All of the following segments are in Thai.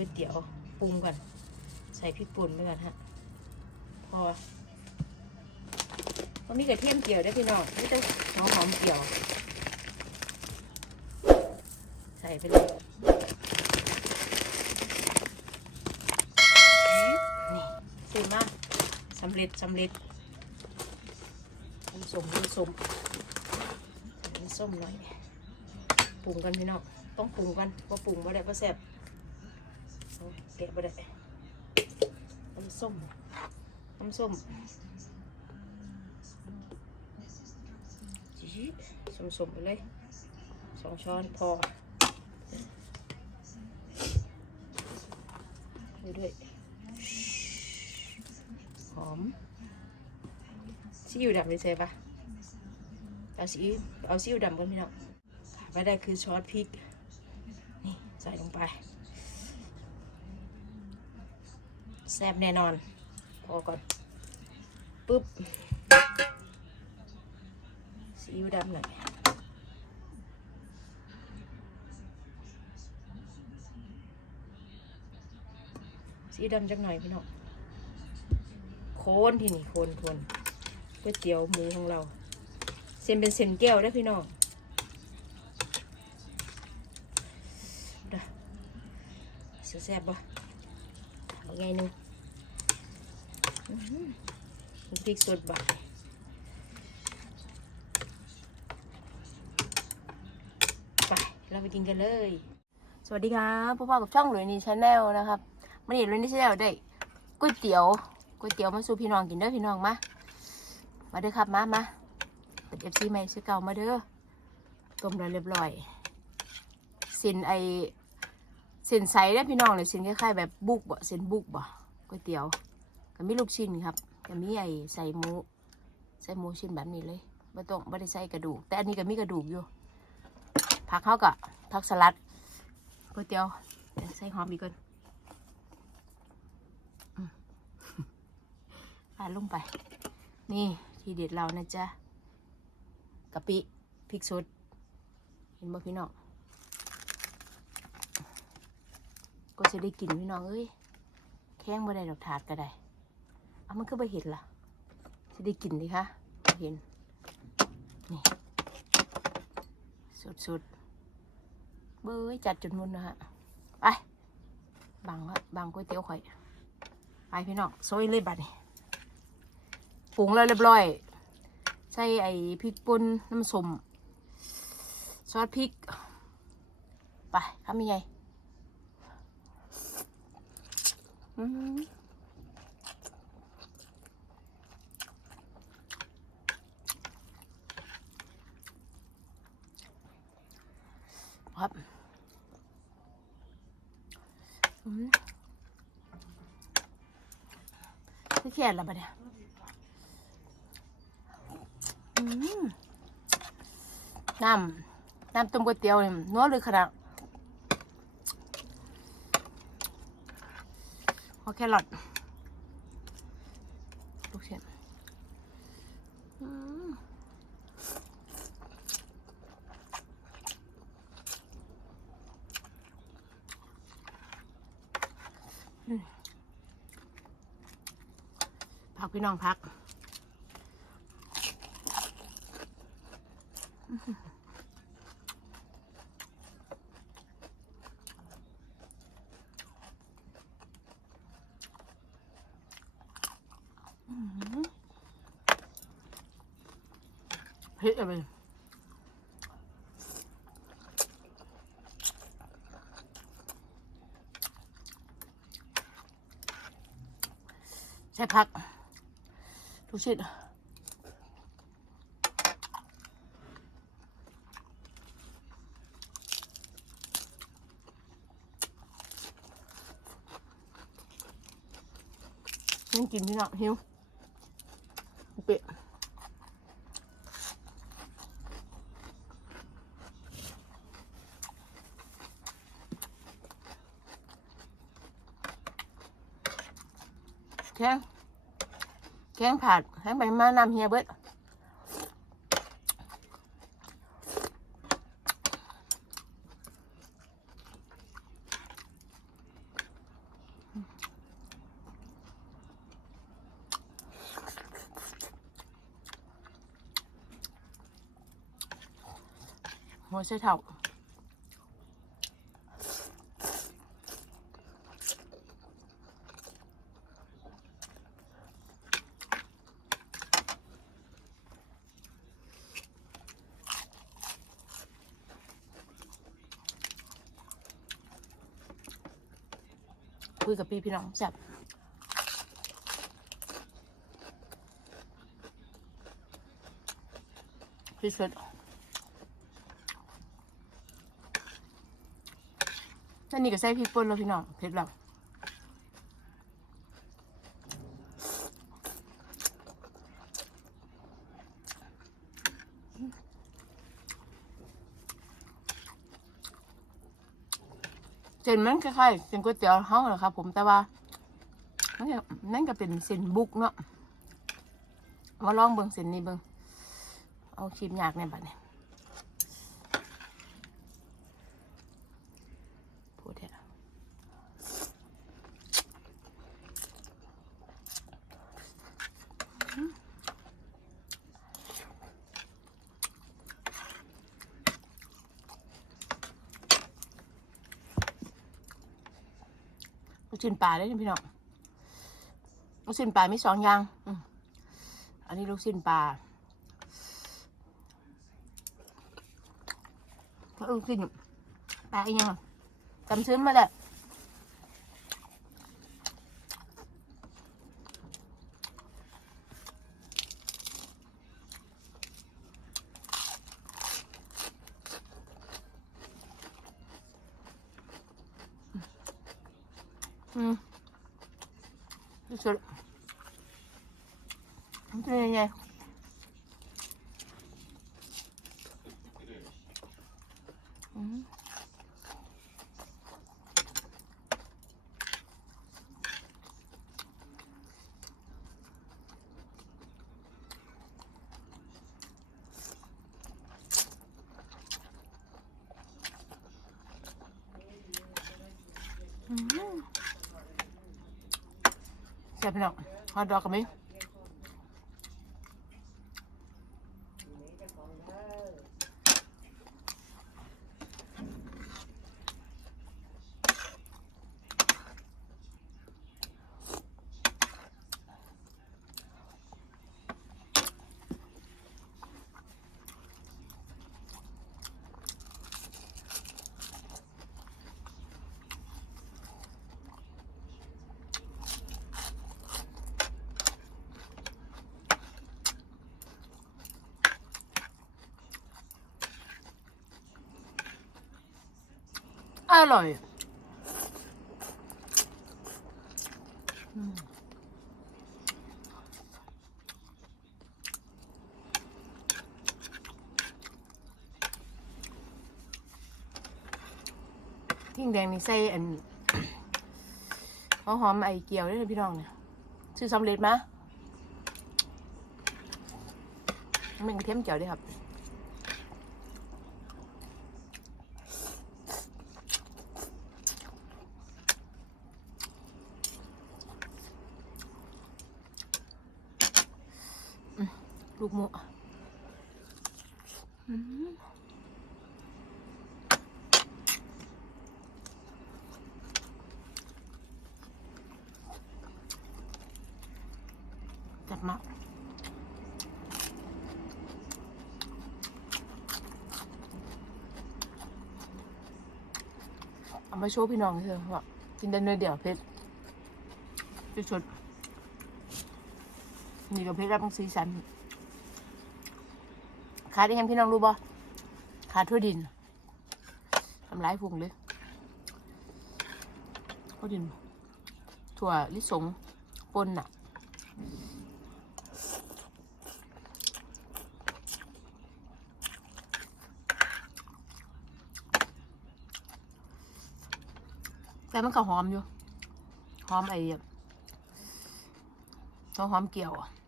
๋วยเตี๋ยวปรุงก่อน ใส่พริกป่นไปก่อนฮะ พอก็มีกระเทียมเกี่ยวได้พี่น้องไม่ต้องหอมหอมเกี่ยว ใส่ไปเลยนี่เสร็จมากสำเร็จสำเร็จน้ำส้มน้ำส้มน้ำส้มหน่อยปรุงกันพี่น้องต้องปรุงกันว่าปรุงว่าได้ว่าแซ่บ กะบ่ได้น้ำส้มน้ำส้มจี๊ดส้มๆไปเลยสองช้อนพอดูด้วยหอมซีอิ๊วดำไปใส่ปะเอาซีอิ๊วเอาซีอิ๊วดำกันพี่น้องขาดไม่ได้คือซอสพริก นี่ ใส่ลงไป แซ่บแน่นอนพอก่อนปุ๊บซีอิ๊วดำหน่อยซีอิ๊วดำจักหน่อยพี่น้องโคนที่นี่โคนโคนก๋วยเตี๋ยวหมูของเรา เส้นเป็นเส้นแก้วได้พี่น้องเด้อแซ่บบ่เอาไงนึงหือน้ำ พริกสดบ่ไป เราไปกินกันเลย สวัสดีครับพ่อพ่อกับช่องหลุยนี่ชาแนลนะครับมันนี่หลุยนี่ชาแนลได้ก๋วยเตี๋ยวก๋วยเตี๋ยวมาสู่พี่น้องกินเด้อพี่น้องมามาเด้อครับมามาเป็นเอฟซีใหม่ซื้อเก่ามาเด้อต้มแล้วเรียบร้อยเส้นไอเส้นใสได้พี่น้องเลยเส้นคล้ายๆแบบบุกบ่เส้นบุกบ่ก๋วยเตี๋ยว ก็มีลูกชิ้นครับก็มีไอใส่หมูใส่หมูชิ้นแบบนี้เลยไม่ต้องไม่ได้ใส่กระดูก แต่อันนี้ก็มีกระดูกอยู่ผักเขากับผักสลัดก๋วยเตี๋ยวใส่หอมอีกก่อนปาดลงไป นี่ทีเด็ดเรานะจ๊ะกะปิพริกสดเห็นบ่พี่น้องก็จะได้กินพี่น้องเอ้ยแข้งบ่ได้ดอกถาดก็ได้ เอามันก็บ่เห็นล่ะจะได้กินดิคะเห็น นี่สดๆเบ้ยจัดจนมุนนะฮะ ไปบังฮะบังก๋วยเตี๋ยวข่อย ไปพี่น้องโซยเลยบัดนี้ปรุงแล้วเรียบร้อย ใส่ไอ้พริกป่นน้ำส้มซอสพริก ไปทำยังไงอืม ครับอืมคือแค่ละบัดเนี่ยน้ำน้ำต้มก๋วยเตี๋ยวนี่นัวเลยขนาดโอเคหลอดลูกเชียนอืมอืม พี่น้องพัก เผ็ดอะไรใส่ผัก ชิ้นยังกินที่น้องหิว ทั้งไปมานำเฮียเบิดหัวใช้เท้า คุยกับพี่พี่น้องแซ่บที่สุดนั่นนี่ก็ใส่พริกป่นแล้วพี่น้องเผ็ดแล้ว ส้นมันคล้ายๆเส้นก๋วยเตี๋ยวเฮาแหละครับผมแต่ว่านั่นก็นั่นก็เป็นเส้นบุกเนาะมาลองเบิ่งเส้นนี้เบิ่งเอาครีมยากในบัดนี้พูดเถอะลูก ชิ้นปลาได้พี่น้องลูกชิ้นปลามีสองอย่างอันนี้ลูกชิ้นปลาลูกชิ้นปลาอีกอยังจำซื้อมาแลย งไง อืมอืมแซ่บ พี่น้องฮอตดอกกับมิ้ง อร่อยทิ้งแดงนี่ใส่อันหอมหอมไอเกียวด้วยพี่น้องเนี่ยซื้อสำเร็จมามันกระเทียมเจียวด้วยครับ ลู กหมูอืมจัดมาเอามาโชว์พี่น้องเถอะว่ากินได้เนื้อเดี่ยวเพชรจุดนี่กับเพชรรับงสีสัน ขาดยังพี่น้องรู้บ่ขาดทั่วดินทำร้ายพุงเลยทั่วดิน ถั่วลิสงปนน่ะแต่มันก็หอมอยู่ หอมไอ้ตัวหอมเกี่ยวอะ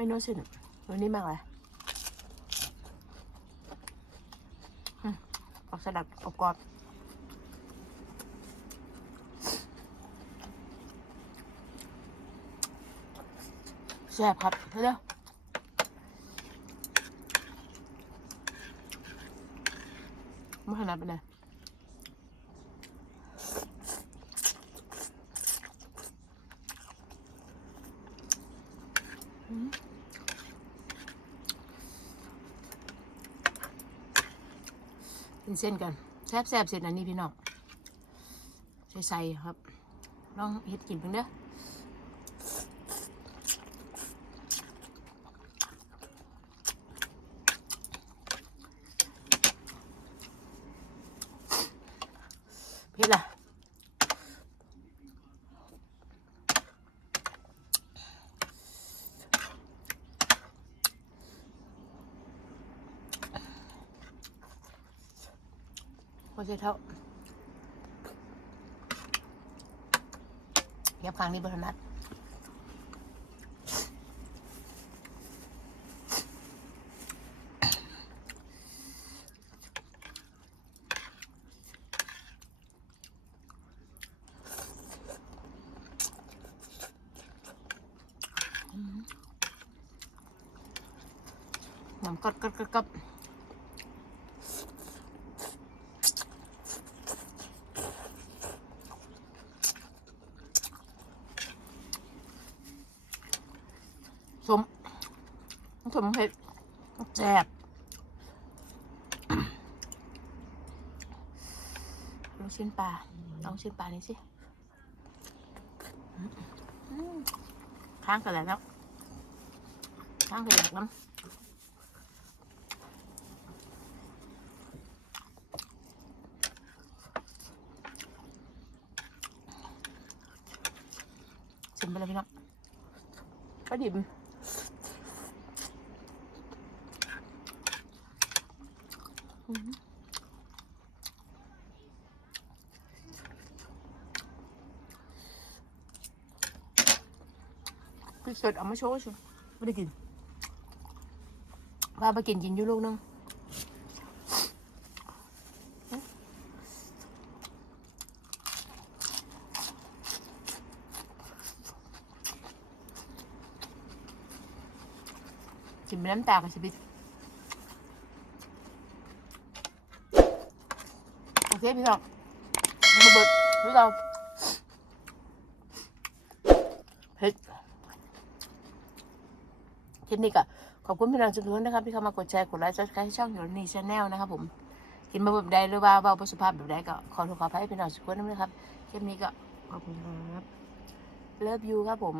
ไม่นู้สิวันนี้มากเลยออกสลัดอบกรอบแซ่บครับเร็วไม่ขนาดไปเลย กินเส้นกันแซ่บแซบๆเสร็จอันนี้พี่น้องใส่ๆครับลองเฮ็ดกินเพิ่งเด้อ เผ็ดล่ะพอใช่เท่าเย็บคางนี้บถนัดน้ำกัดกัดกัดกัด มเผ็ดแซ่บลูกชิ้นปลาลองชิ้นปลานี่สิข้างกันแล้วข้างกันแล้วน้ำชิมไปเลยพี่น้องปลาดิบ พี่สดเอามาโชว์ชิไม่ได้กินว่าไปกินกินอยู่ลูกนึงกินไปน้ำตากับชีวิตโอเคพี่น้องมาเบิดพี่เราเผ็ด คลิปนี้ก็ขอบคุณพี่น้องทุกท่านนะครับที่เข้ามากดแชร์กดไลค์ซับสไครต์ให้ช่องอยู่นี่ชาแนลนะครับผมกินมาแบบใดหรือว่าเบาประสุภาพแบบใดก็ขอโทษขออภัยพี่น้องทุกคนด้วยนะครับคลิปนี้ก็ขอบคุณครับเลิฟยูครับผม